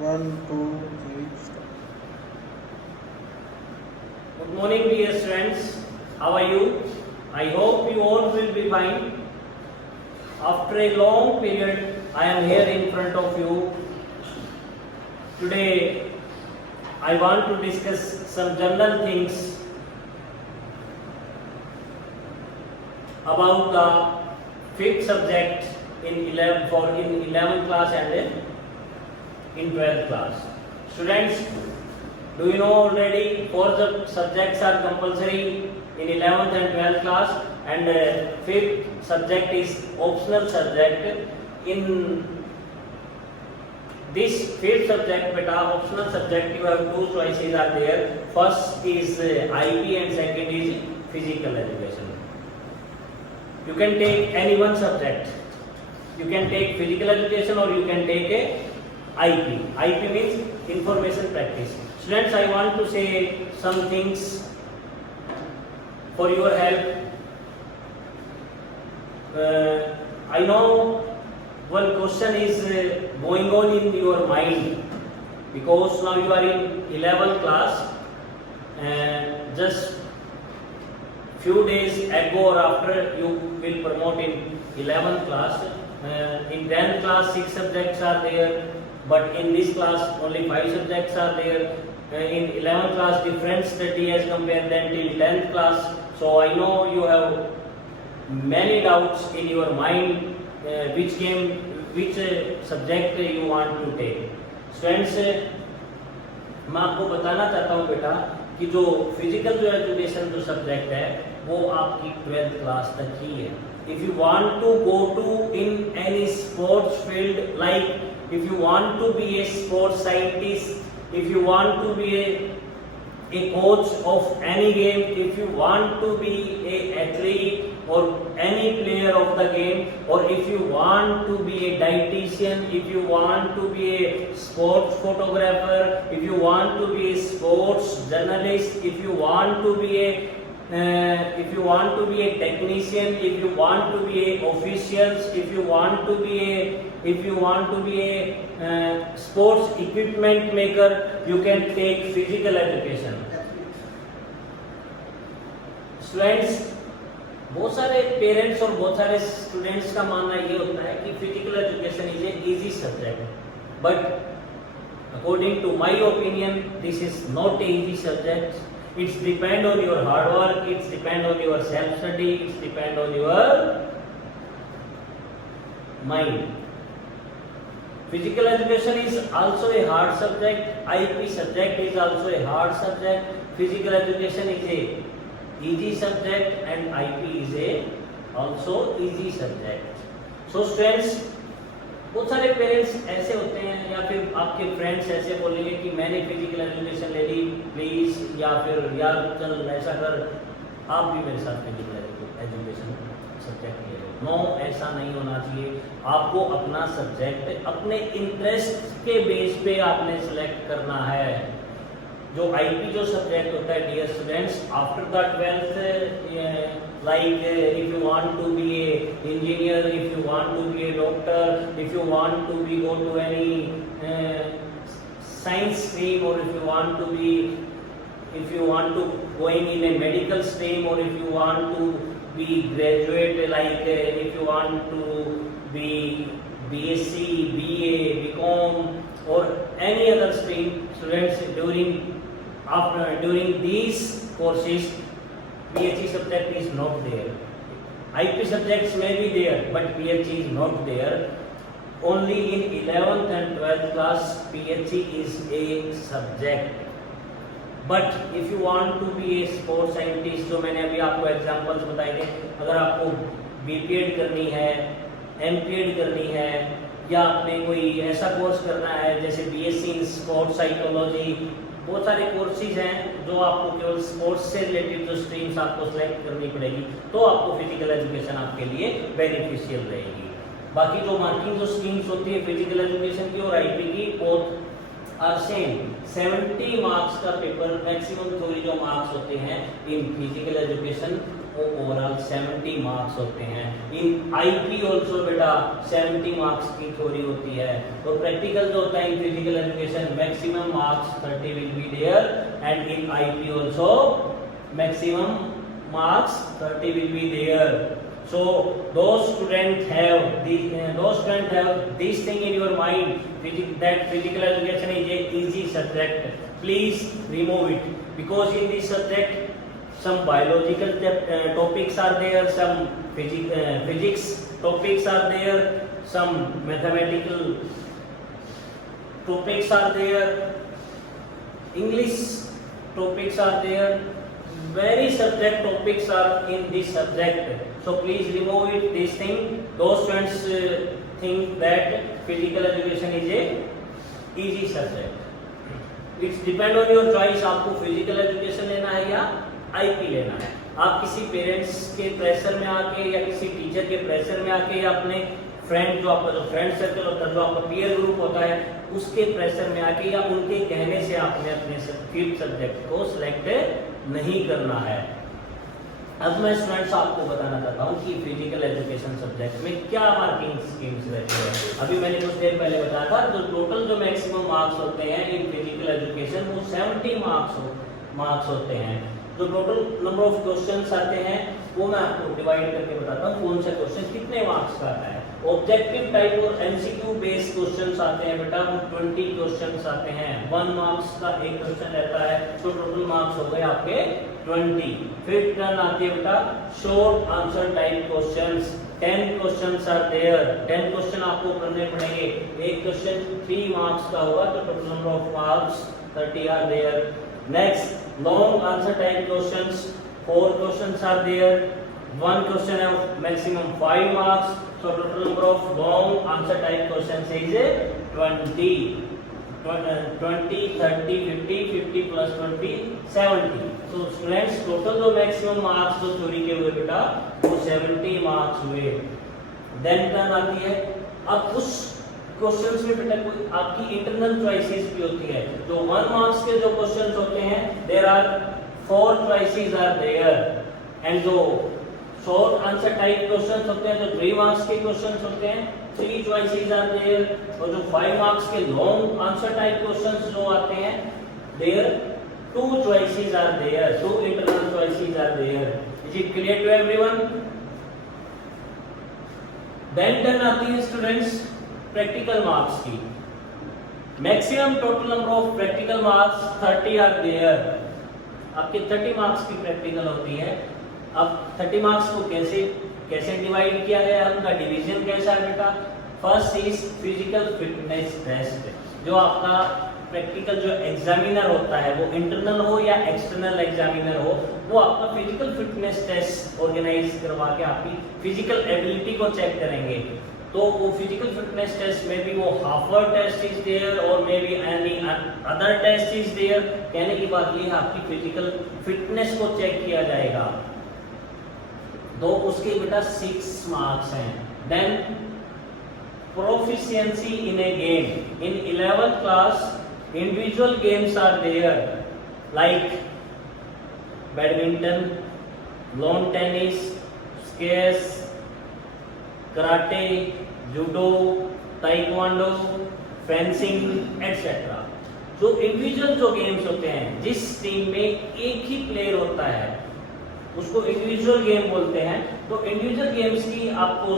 1, 2, 3, start. Good morning, dear friends. How are you? I hope you all will be fine. After a long period, I am here in front of you. Today, I want to discuss some general things about the fifth subject in 11th class and in 12th class. Students, do you know already 4 subjects are compulsory in 11th and 12th class, and fifth subject is optional subject. In this fifth subject, beta, optional subject, you have 2 choices are there. First is IB and second is physical education. You can take any one subject. You can take physical education or you can take a IP. IP means information practice. Students, I want to say some things for your help. I know one question is going on in your mind because now you are in 11th class. Just few days ago or after you will promote in 11th class. In 10th class 6 subjects are there, but in this class only 5 subjects are there. In 11th class different study as compared than till 10th class. So I know you have many doubts in your mind which subject you want to take. Students, मैं आपको बताना चाहता हूँ बेटा कि जो physical जो education जो सब्जेक्ट है वो आपकी 12th क्लास तक ही है. If you want to go to in any sports field, like if you want to be a sports scientist, if you want to be a coach of any game, if you want to be a athlete or any player of the game, or if you want to be a dietitian, if you want to be a sports photographer, if you want to be a sports journalist, if you want to be a technician, if you want to be a officials, if you want to be a sports equipment maker, you can take physical education. Students, बहुत सारे parents और बहुत सारे students का मानना ये होता है कि physical education is a easy subject, but according to my opinion this is not a easy subject. It's depend on your hard work, it's depend on your self study, it's depend on your mind. Physical education is also a hard subject. IP subject is also a hard subject. Physical education is a easy subject and IP is a also easy subject. So students, बहुत सारे parents ऐसे होते हैं या फिर आपके friends ऐसे बोलेंगे कि मैंने फिजिकल एजुकेशन ले ली प्लीज, या फिर यार चल ऐसा कर आप भी मेरे साथ फिजिकल एजुकेशन सब्जेक्ट ले लो. नो, ऐसा नहीं होना चाहिए. आपको अपना सब्जेक्ट अपने इंटरेस्ट के बेस पे आपने सेलेक्ट करना है. जो आईपी जो सब्जेक्ट होता है dear students, after the 12th, like if you want to be a engineer, if you want to be a doctor, if you want to be go to any science stream, or if you want to going in a medical stream, or if you want to be graduate, like if you want to be BSc, BA, BCom or any other stream, students during these courses PhD subject is not there. IP subjects may be there, but PhD is not there. Only in 11th and 12th class PhD is a subject. But if you want to be a sports scientist, जो मैंने अभी आपको examples बताए थे, अगर आपको BPEd करनी है, MPEd करनी है, या आपने कोई ऐसा कोर्स करना है जैसे BSc in स्पोर्ट्स साइकोलॉजी, बहुत सारे कोर्सेज हैं जो आपको केवल स्पोर्ट्स से रिलेटेड जो स्ट्रीम्स आपको सेलेक्ट करनी पड़ेगी, तो आपको फिजिकल एजुकेशन आपके लिए बेनिफिशियल रहेगी. बाकी जो मार्किंग जो स्ट्रीम्स होती है फिजिकल एजुकेशन की और आईपी की, बोथ आर सेम. 70 मार्क्स का पेपर मैक्सिमम थ्योरी जो मार्क्स होते हैं इन फिजिकल एजुकेशन वो ओवरऑल 70 मार्क्स होते हैं। इन आईपी ऑल्सो बेटा 70 मार्क्स की थ्योरी होती है। तो प्रैक्टिकल जो होता है in physical education maximum marks 30 will be there and in IP also maximum marks 30 will be there. So those students have this thing in your mind that physical education is a easy subject. Please remove it because in this subject some biological topics are there, some physics topics are there, some mathematical topics are there, English topics are there. Very subject topics are in this subject, so please remove it this thing. Those students think that physical education is a easy subject. It's depend on your choice, आपको physical education लेना है या IP लेना है। आप किसी parents के pressure में आके या किसी टीचर के प्रेशर में आके या अपने फ्रेंड जो आपका जो फ्रेंड सर्कल होता है, जो आपका पीयर ग्रुप होता है, उसके प्रेशर में आके या उनके कहने से आपने अपने फील्ड सब्जेक्ट को सिलेक्ट नहीं करना है। अब मैं स्टूडेंट्स आपको बताना चाहता हूँ कि फिजिकल एजुकेशन सब्जेक्ट में क्या मार्किंग स्कीम्स रहती है। अभी मैंने कुछ देर पहले बताया था जो टोटल जो मैक्सिमम मार्क्स होते हैं इन फिजिकल एजुकेशन वो 70 मार्क्स होते हैं। जो टोटल नंबर ऑफ क्वेश्चंस आते हैं वो मैं आपको डिवाइड करके बताता हूँ कौन सा क्वेश्चन कितने मार्क्स का आता है। ऑब्जेक्टिव टाइप और एमसीक्यू बेस्ड क्वेश्चंस आते हैं बेटा, वो 20 क्वेश्चंस आते हैं। 1 मार्क्स का एक क्वेश्चन रहता है, तो टोटल मार्क्स हो गए आपके 20। फिर टर्न आती है बेटा short answer type questions, 10 questions are there. 10 question आपको करने पड़ेंगे। एक क्वेश्चन 3 मार्क्स का होगा, तो total number of marks 30 are there. Next long answer type questions, 4 questions are there. 1 question of maximum 5 marks, so total number of long answer type questions is 20, 20, 30, 50, 50 plus 20, 70. So students total जो maximum marks जो theory के हुए बेटा वो 70 marks हुए। Then turn आती है, अब उस क्वेश्चंस में बेटा कोई आपकी इंटरनल चॉइसेस भी होती है। जो 1 marks के जो क्वेश्चंस होते हैं there are 4 choices are there, and जो शॉर्ट आंसर टाइप क्वेश्चंस होते हैं, जो 3 मार्क्स के क्वेश्चंस होते हैं 3 चॉइसेस आर देयर, और जो 5 मार्क्स के लॉन्ग आंसर टाइप क्वेश्चंस जो आते हैं there 2 choices are there, 2 internal choices are there. Is it clear to everyone? Then turn आती है स्टूडेंट्स प्रैक्टिकल मार्क्स की। Maximum total number of practical marks 30 are there. आपके 30 marks की practical होती है। अब 30 मार्क्स को कैसे डिवाइड किया गया है, उनका डिवीजन कैसा है बेटा? First is physical fitness test. जो आपका प्रैक्टिकल जो एग्जामिनर होता है वो इंटरनल हो या एक्सटर्नल एग्जामिनर हो, वो आपका फिजिकल फिटनेस टेस्ट ऑर्गेनाइज करवा के आपकी फिजिकल एबिलिटी को चेक करेंगे। तो वो फिजिकल फिटनेस टेस्ट में भी वो हाफर टेस्ट इज देयर और may be any other test is there. कहने की बात ये है आपकी फिजिकल फिटनेस को चेक किया जाएगा। तो उसके बेटा 6 मार्क्स हैं। Then proficiency in a game in 11th class, individual games are there like badminton, lawn tennis, squash, karate, judo, taekwondo, fencing etcetera. जो इंडिविजुअल जो गेम्स होते हैं, जिस टीम में एक ही प्लेयर होता है उसको इंडिविजुअल गेम बोलते हैं। तो इंडिविजुअल गेम्स की आपको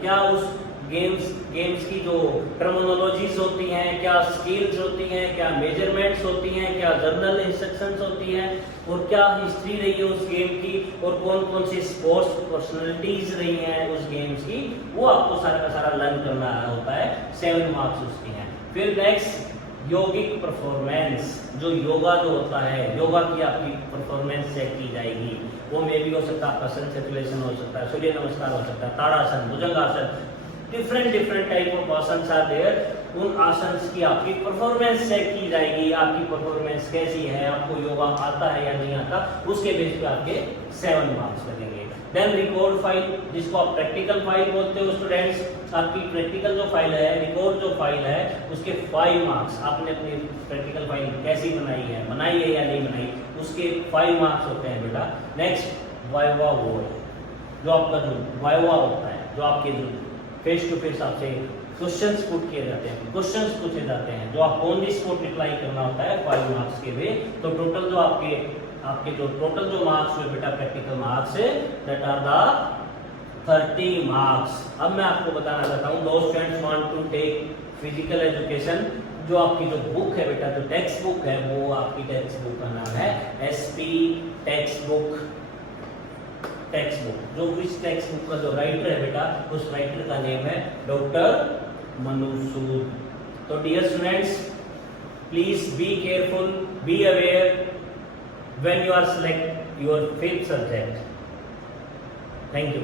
क्या उस गेम्स की जो टर्मिनोलॉजीज होती हैं, क्या स्किल्स होती हैं, क्या मेजरमेंट्स होती हैं, क्या जर्नल इंस्ट्रक्शंस होती हैं, और क्या हिस्ट्री रही है उस गेम की, और कौन कौन सी स्पोर्ट्स पर्सनालिटीज रही हैं उस गेम्स की, वो आपको सारा का सारा लर्न करना होता है। 7 मार्क्स उसकी हैं। फिर नेक्स्ट योगिक परफॉर्मेंस, जो योगा जो होता है, योगा की आपकी परफॉर्मेंस चेक की जाएगी। वो मे भी हो सकता है आपका सन सर्कुलेशन हो सकता है, सूर्य नमस्कार हो सकता है, ताड़ासन, भुजंगासन, डिफरेंट टाइप ऑफ आसन आर देयर। उन आसन की आपकी परफॉर्मेंस चेक की जाएगी। आपकी परफॉर्मेंस कैसी है, आपको योगा आता है या नहीं आता, उसके बेस पे आपके 7 मार्क्स लगेंगे। देन रिकॉर्ड फाइल, जिसको आप प्रैक्टिकल फाइल बोलते हो स्टूडेंट्स। आपकी प्रैक्टिकल जो फाइल है, रिकॉर्ड जो फाइल है, उसके 5 मार्क्स। आपने अपनी प्रैक्टिकल फाइल कैसी बनाई है या नहीं बनाई, उसके 5 मार्क्स होते हैं बेटा। नेक्स्ट वाइवा वो है, जो आपका जो वाइवा होता है, जो आपके जो फेस टू फेस आपसे क्वेश्चंस पुट किए जाते हैं, क्वेश्चंस पूछे जाते हैं, जो आपको ऑन द स्पॉट रिप्लाई करना होता है 5 मार्क्स के वे। तो टोटल जो आपके जो टोटल जो मार्क्स हुए बेटा प्रैक्टिकल मार्क्स है, दैट आर द 30 मार्क्स। अब मैं आपको बताना चाहता हूँ, दोस्त students want to take physical education, जो आपकी जो बुक है बेटा, जो टेक्स्ट बुक है, वो आपकी टेक्स्ट बुक का नाम है एसपी टेक्स्ट बुक। जो इस टेक्स्ट बुक का जो राइटर है बेटा, उस राइटर का नेम है डॉक्टर मनु सूद। तो dear students, please be careful, be aware when you are select your 5th subject. Thank you.